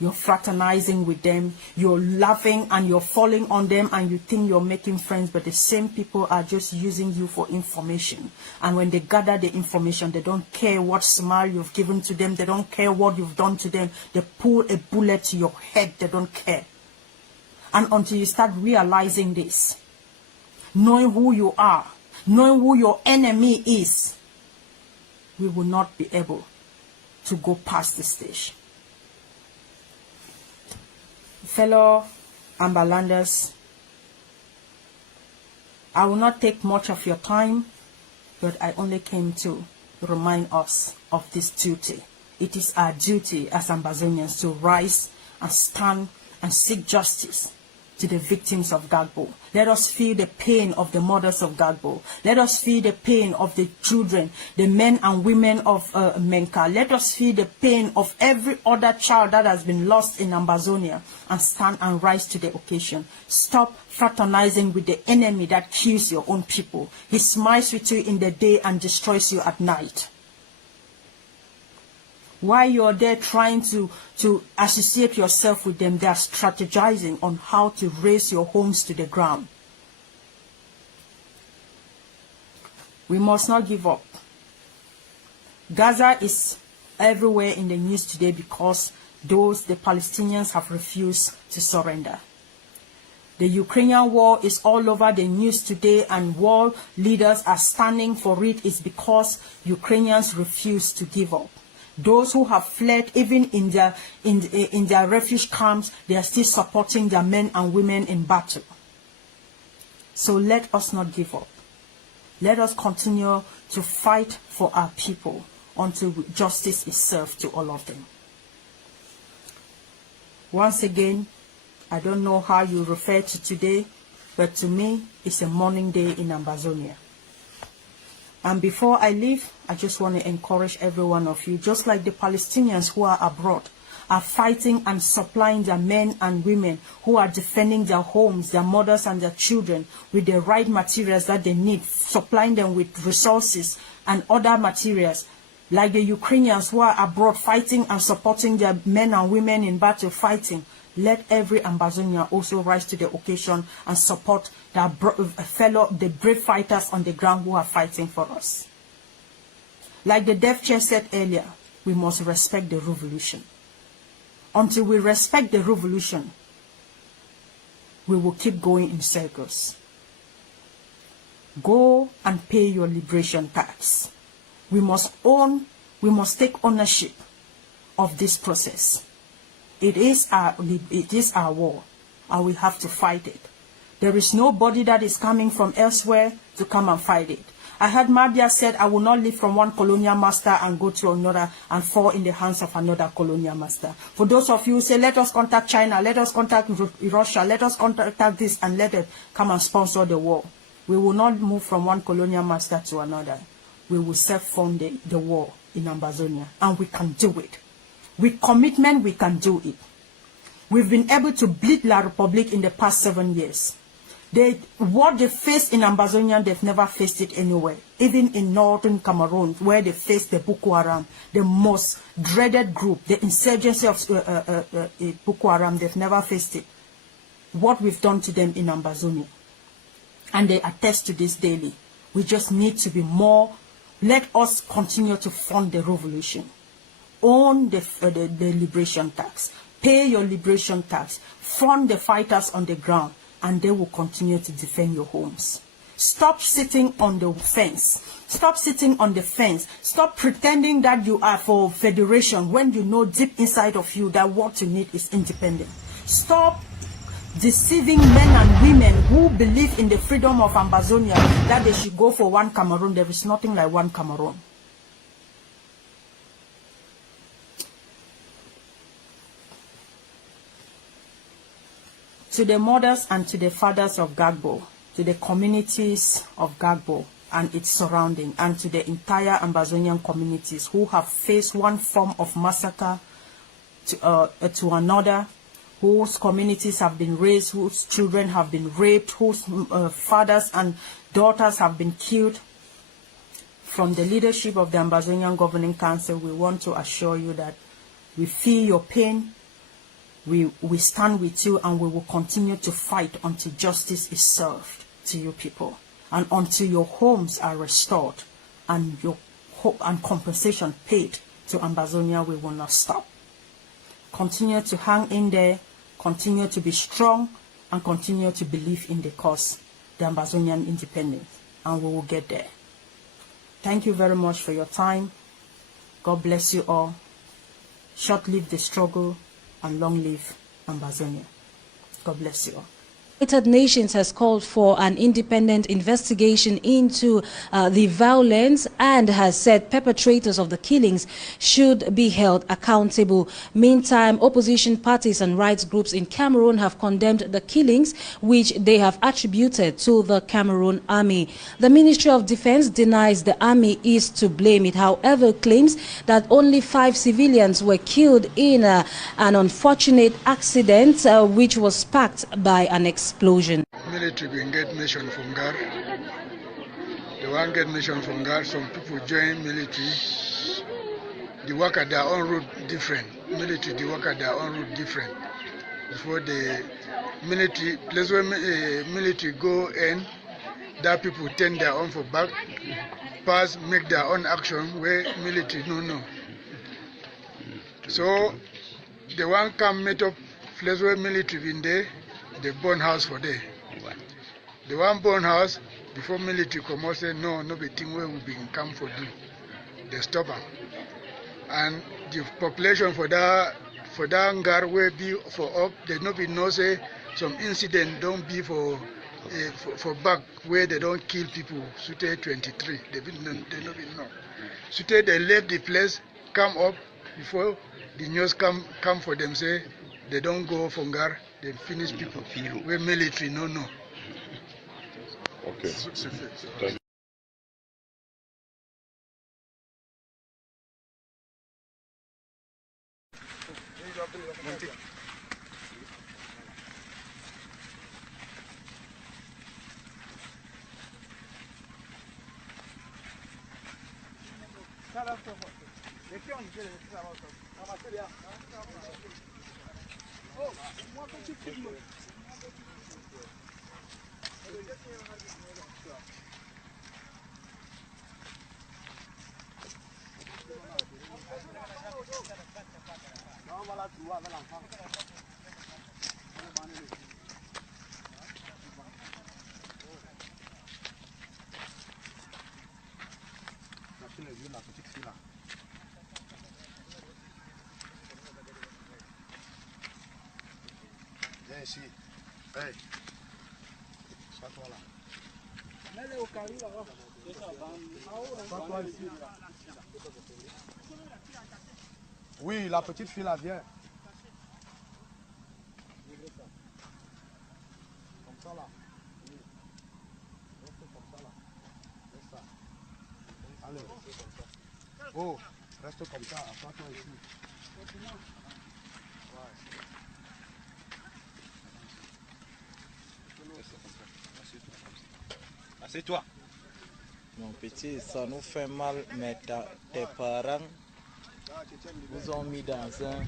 You're fraternizing with them, you're laughing and you're falling on them and you think you're making friends, but the same people are just using you for information. And when they gather the information, they don't care what smile you've given to them, they don't care what you've done to them, they pull a bullet to your head, they don't care. And until you start realizing this, knowing who you are, knowing who your enemy is, we will not be able to go past the stage. Fellow Ambalanders, I will not take much of your time, but I only came to remind us of this duty. It is our duty as Ambazonians to rise and stand and seek justice to the victims of Ngarbuh. Let us feel the pain of the mothers of Ngarbuh. Let us feel the pain of the children, the men and women of Menka. Let us feel the pain of every other child that has been lost in Ambazonia and stand and rise to the occasion. Stop fraternizing with the enemy that kills your own people. He smiles with you in the day and destroys you at night. While you're there trying to associate yourself with them, they are strategizing on how to raise your homes to the ground. We must not give up. Gaza is everywhere in the news today because the Palestinians have refused to surrender. The Ukrainian war is all over the news today, and world leaders are standing for it. It's because Ukrainians refuse to give up. Those who have fled, even in their refuge camps, they are still supporting their men and women in battle. So let us not give up. Let us continue to fight for our people until justice is served to all of them. Once again, I don't know how you refer to today, but to me, it's a mourning day in Ambazonia. And before I leave, I just want to encourage every one of you, just like the Palestinians who are abroad, are fighting and supplying their men and women who are defending their homes, their mothers and their children with the right materials that they need, supplying them with resources and other materials, like the Ukrainians who are abroad fighting and supporting their men and women in battle fighting. Let every Ambazonian also rise to the occasion and support the brave fighters on the ground who are fighting for us. Like the Deaf Chair said earlier, we must respect the revolution. Until we respect the revolution, we will keep going in circles. Go and pay your liberation tax. We must take ownership of this process. It is our war, and we have to fight it. There is nobody that is coming from elsewhere to come and fight it. I heard Mardia said, I will not live from one colonial master and go to another and fall in the hands of another colonial master. For those of you who say, let us contact China, let us contact Russia, let us contact this and let it come and sponsor the war. We will not move from one colonial master to another. We will self-fund the war in Ambazonia, and we can do it. With commitment, we can do it. We've been able to bleed La Republique in the past 7 years. What they faced in Ambazonia, they've never faced it anywhere. Even in northern Cameroun, where they faced the Boko Haram, the most dreaded group, the insurgency of Boko Haram, they've never faced it. What we've done to them in Ambazonia. And they attest to this daily. We just need to be more. Let us continue to fund the revolution. Own the liberation tax. Pay your liberation tax. Fund the fighters on the ground, and they will continue to defend your homes. Stop sitting on the fence. Stop sitting on the fence. Stop pretending that you are for federation when you know deep inside of you that what you need is independence. Stop deceiving men and women who believe in the freedom of Ambazonia, that they should go for one Cameroon. There is nothing like one Cameroon. To the mothers and to the fathers of Ngarbuh, to the communities of Ngarbuh and its surrounding, and to the entire Ambazonian communities who have faced one form of massacre to another, whose communities have been razed, whose children have been raped, whose fathers and daughters have been killed. From the leadership of the Ambazonian Governing Council, we want to assure you that we feel your pain. We stand with you, and we will continue to fight until justice is served to you people, and until your homes are restored and your compensation paid to Ambazonia. We will not stop. Continue to hang in there, continue to be strong, and continue to believe in the cause, the Ambazonian independence, and we will get there. Thank you very much for your time. God bless you all. Short live the struggle, and long live Ambazonia. God bless you all. United Nations has called for an independent investigation into the violence and has said perpetrators of the killings should be held accountable. Meantime, opposition parties and rights groups in Cameroon have condemned the killings, which they have attributed to the Cameroon army. The Ministry of Defense denies the army is to blame. It, however, claims that only 5 civilians were killed in an unfortunate accident which was sparked by an explosion. Military will get mission from Ngar. They won't get mission from Ngar. Some people join military. They work at their own route different. Military, they work at their own route different. Before the military, place where military go in, that people turn their own for back, pass, make their own action where military no. So they won't come meet up place where military in there. They burn house for there. The one burn house before military come out say no be thing where we been come for do. They stop them. and the population for that Ngarbuh be for up. There no be no say some incident don't be for back where they don't kill people. Sute 23, they no be no. Sute they left the place, come up before the news come for them say they don't go for Ngar, they finish people. Where military no. Okay. Thank you. La petite fille là. Viens ici. Hey. Sois-toi là. Sois-toi ici. Oui, la petite fille là, viens. Comme ça là. Oui. Reste comme ça là. Reste ça. Allez. Oh, reste comme ça, assois-toi ici. Ouais. Assieds-toi. Mon petit, ça nous fait mal, mais tes parents vous ont mis dans un...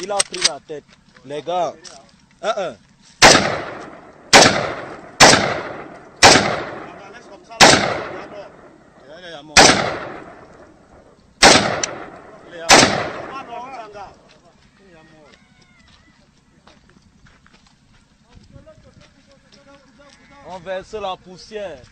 Il a pris la tête. Les gars. On verse la poussière.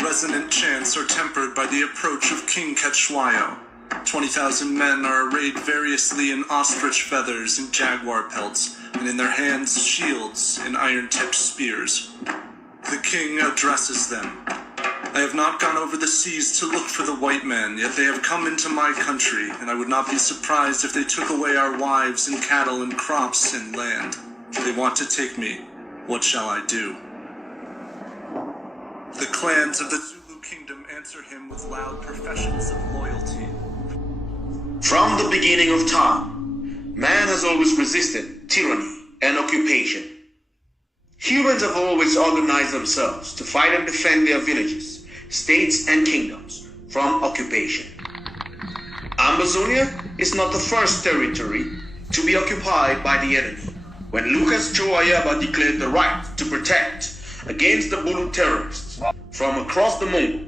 Resonant chants are tempered by the approach of King Quetzwayo. 20,000 men are arrayed variously in ostrich feathers and jaguar pelts, and in their hands shields and iron-tipped spears. The king addresses them. I have not gone over the seas to look for the white man, yet they have come into my country, and I would not be surprised if they took away our wives and cattle and crops and land. They want to take me. What shall I do? The clans of the Zulu kingdom answer him with loud professions of loyalty. From the beginning of time, man has always resisted tyranny and occupation. Humans have always organized themselves to fight and defend their villages, states, and kingdoms from occupation. Ambazonia is not the first territory to be occupied by the enemy. When Lucas Choayaba declared the right to protect against the Bulu terrorists from across the Mongol,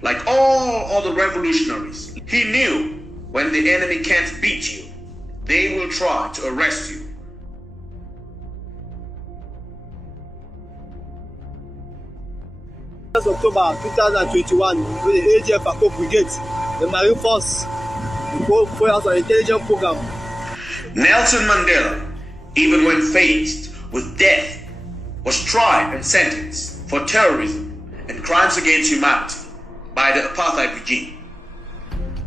like all other revolutionaries, he knew when the enemy can't beat you, they will try to arrest you. October 2021, with the AGF Akko Brigade, the Marine Force, the Force and Intelligence Program. Nelson Mandela, even when faced with death, was tried and sentenced for terrorism and crimes against humanity by the apartheid regime.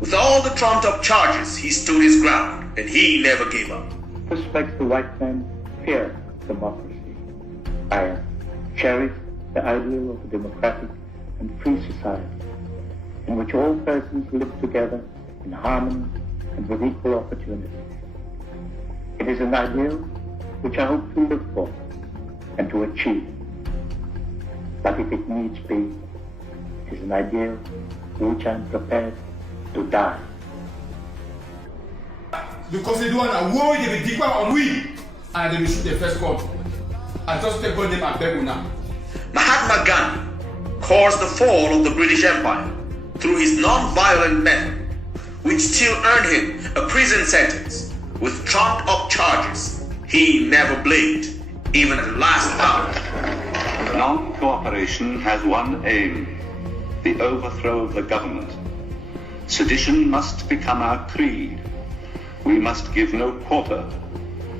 With all the trumped-up charges, he stood his ground and he never gave up. Respect the white man, fear democracy. I cherish the ideal of a democratic and free society in which all persons live together in harmony and with equal opportunity. It is an ideal which I hope to live for and to achieve. But if it needs be, it is an ideal for which I am prepared to die. Because they don't want to worry, they will declare on we, and they will shoot the first court. I just take on them and beg now. Mahatma Gandhi caused the fall of the British Empire through his non-violent method, which still earned him a prison sentence with trumped-up charges he never blinked, even at the last hour. Non-cooperation has one aim: the overthrow of the government. Sedition must become our creed. We must give no quarter,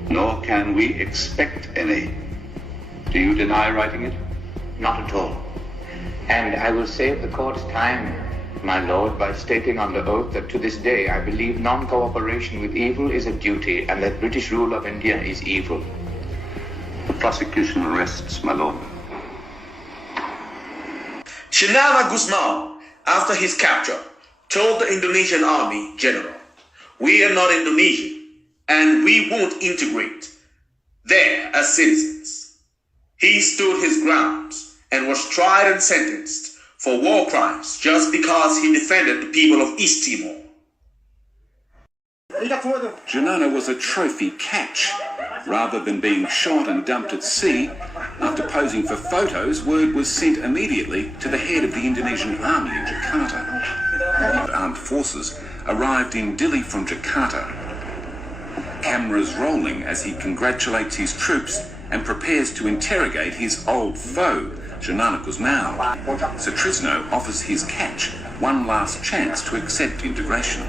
nor can we expect any. Do you deny writing it? Not at all. And I will save the court's time, my lord, by stating under oath that to this day I believe non-cooperation with evil is a duty and that British rule of India is evil. The prosecution rests, my lord. Shenana Gusmao, after his capture, told the Indonesian army general, "We are not Indonesian, and we won't integrate there as citizens." He stood his grounds and was tried and sentenced for war crimes just because he defended the people of East Timor. Genocide was a trophy catch. Rather than being shot and dumped at sea, after posing for photos, word was sent immediately to the head of the Indonesian army in Jakarta. Armed forces arrived in Dili from Jakarta. Cameras rolling as he congratulates his troops and prepares to interrogate his old foe, Shenana Gusmao. Sutrisno offers his catch one last chance to accept integration.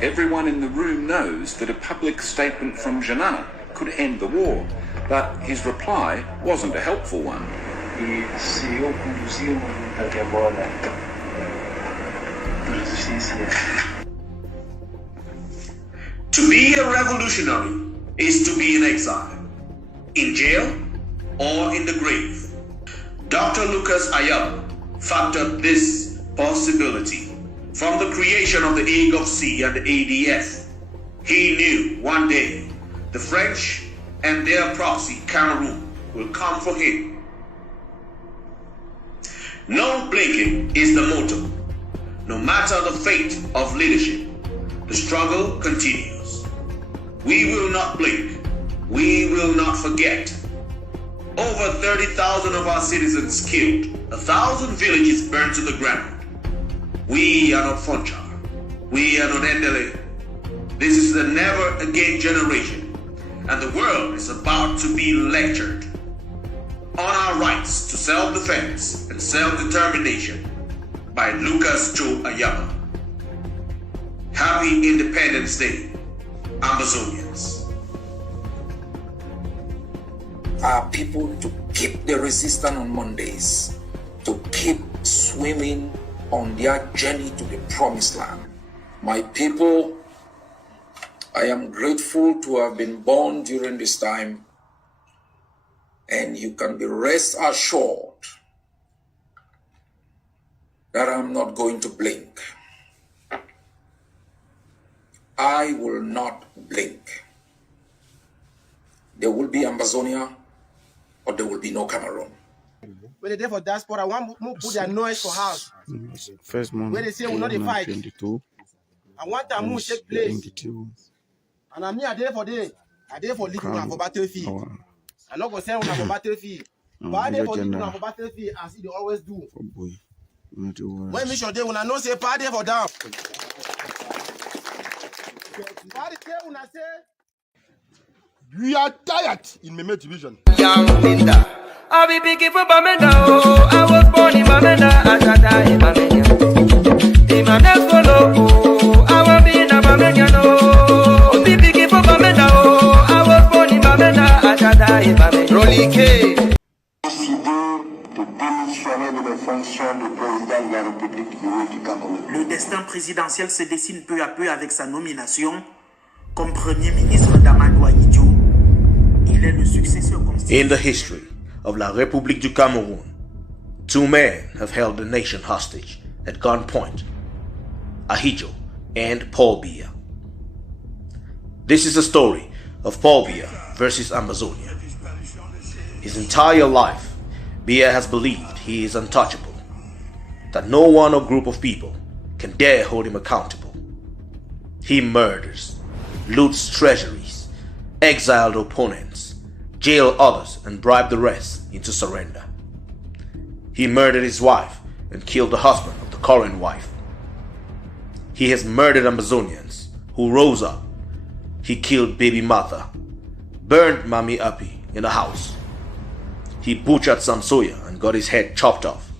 Everyone in the room knows that a public statement from Genocide could end the war, but his reply wasn't a helpful one. To be a revolutionary is to be in exile, in jail, or in the grave. Dr. Lucas Ayala factored this possibility from the creation of the AGOC and the ADF. He knew one day the French and their proxy Cameroun will come for him. No blinking is the motto. No matter the fate of leadership, the struggle continues. We will not blink. We will not forget. Over 30,000 of our citizens killed, 1,000 villages burned to the ground. We are not Fonchar. We are not Endele. This is the never again generation, and the world is about to be lectured on our rights to self-defense and self-determination by Lucas Joe Ayala. Happy Independence Day, Ambazonians. Our people to keep the resistance on Mondays, to keep swimming on their journey to the promised land. My people, I am grateful to have been born during this time, and you can be rest assured that I'm not going to blink. I will not blink. There will be Ambazonia, or there will be no Cameroun. When they there for diaspora, I want to put their noise for house. First month, When they say we're not a fight, 22. I want that move take place. 22. And I'm here there for day. I there for leading on for battlefield. I'm not going to say we're for battlefield. But I there for leading on for battlefield as they always do. When mission day, when I know say party for them. Party day when I say we are tired in Meme division. Young Linda. I'll be picking for Bamenda. Oh, I was born in Bamenda. I shall die in Bamenda. In my next follow. Oh, I will be in a Bamenda. No, I'll be picking for Bamenda. Oh, I was born in Bamenda. I shall die in Bamenda. Rolly K. Le destin présidentiel se dessine peu à peu avec sa nomination comme Premier ministre d'Amadou Ahidjo. Il est le successeur constitué. In the history of La République du Cameroun, two men have held the nation hostage at gunpoint. Ahidjo, and Paul Biya. This is the story of Paul Biya versus Ambazonia. His entire life, Biya has believed he is untouchable, that no one or group of people can dare hold him accountable. He murders, loots treasuries, exiled opponents, jail others, and bribed the rest into surrender. He murdered his wife and killed the husband of the current wife. He has murdered Ambazonians who rose up. He killed baby Martha, burned Mami Api in a house. He butchered Samsoya and got his head chopped off.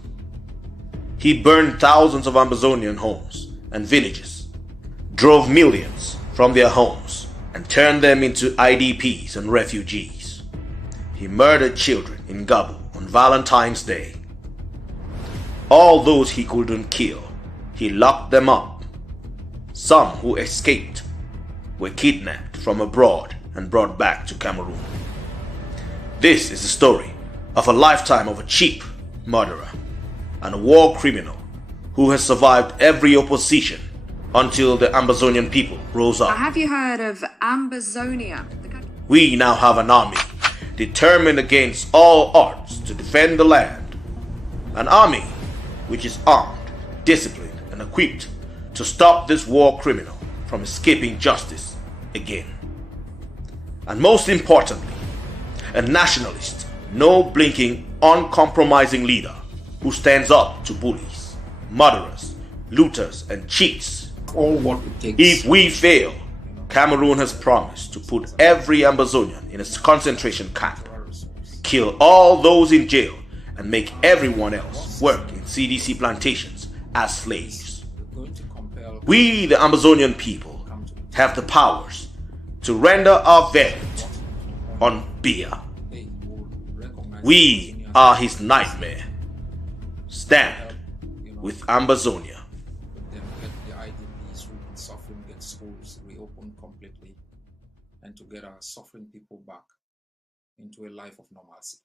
He burned thousands of Ambazonian homes and villages, drove millions from their homes, and turned them into IDPs and refugees. He murdered children in Ngarbuh on Valentine's Day. All those he couldn't kill, he locked them up. Some who escaped were kidnapped from abroad and brought back to Cameroon. This is the story of a lifetime of a cheap murderer and a war criminal who has survived every opposition until the Ambazonian people rose up. Have you heard of Ambazonia? We now have an army determined against all odds to defend the land. An army which is armed, disciplined, and equipped to stop this war criminal from escaping justice again. And most importantly, a nationalist, no-blinking, uncompromising leader who stands up to bullies, murderers, looters, and cheats. All what it takes. If we fail, Cameroon has promised to put every Ambazonian in a concentration camp, kill all those in jail, and make everyone else work in CDC plantations as slaves. We, the Ambazonian people, have the powers to render our verdict on Biya. We are his nightmare. Stand with Ambazonia. The IDPs who've been suffering get schools reopened completely and to get our suffering people back into a life of normalcy.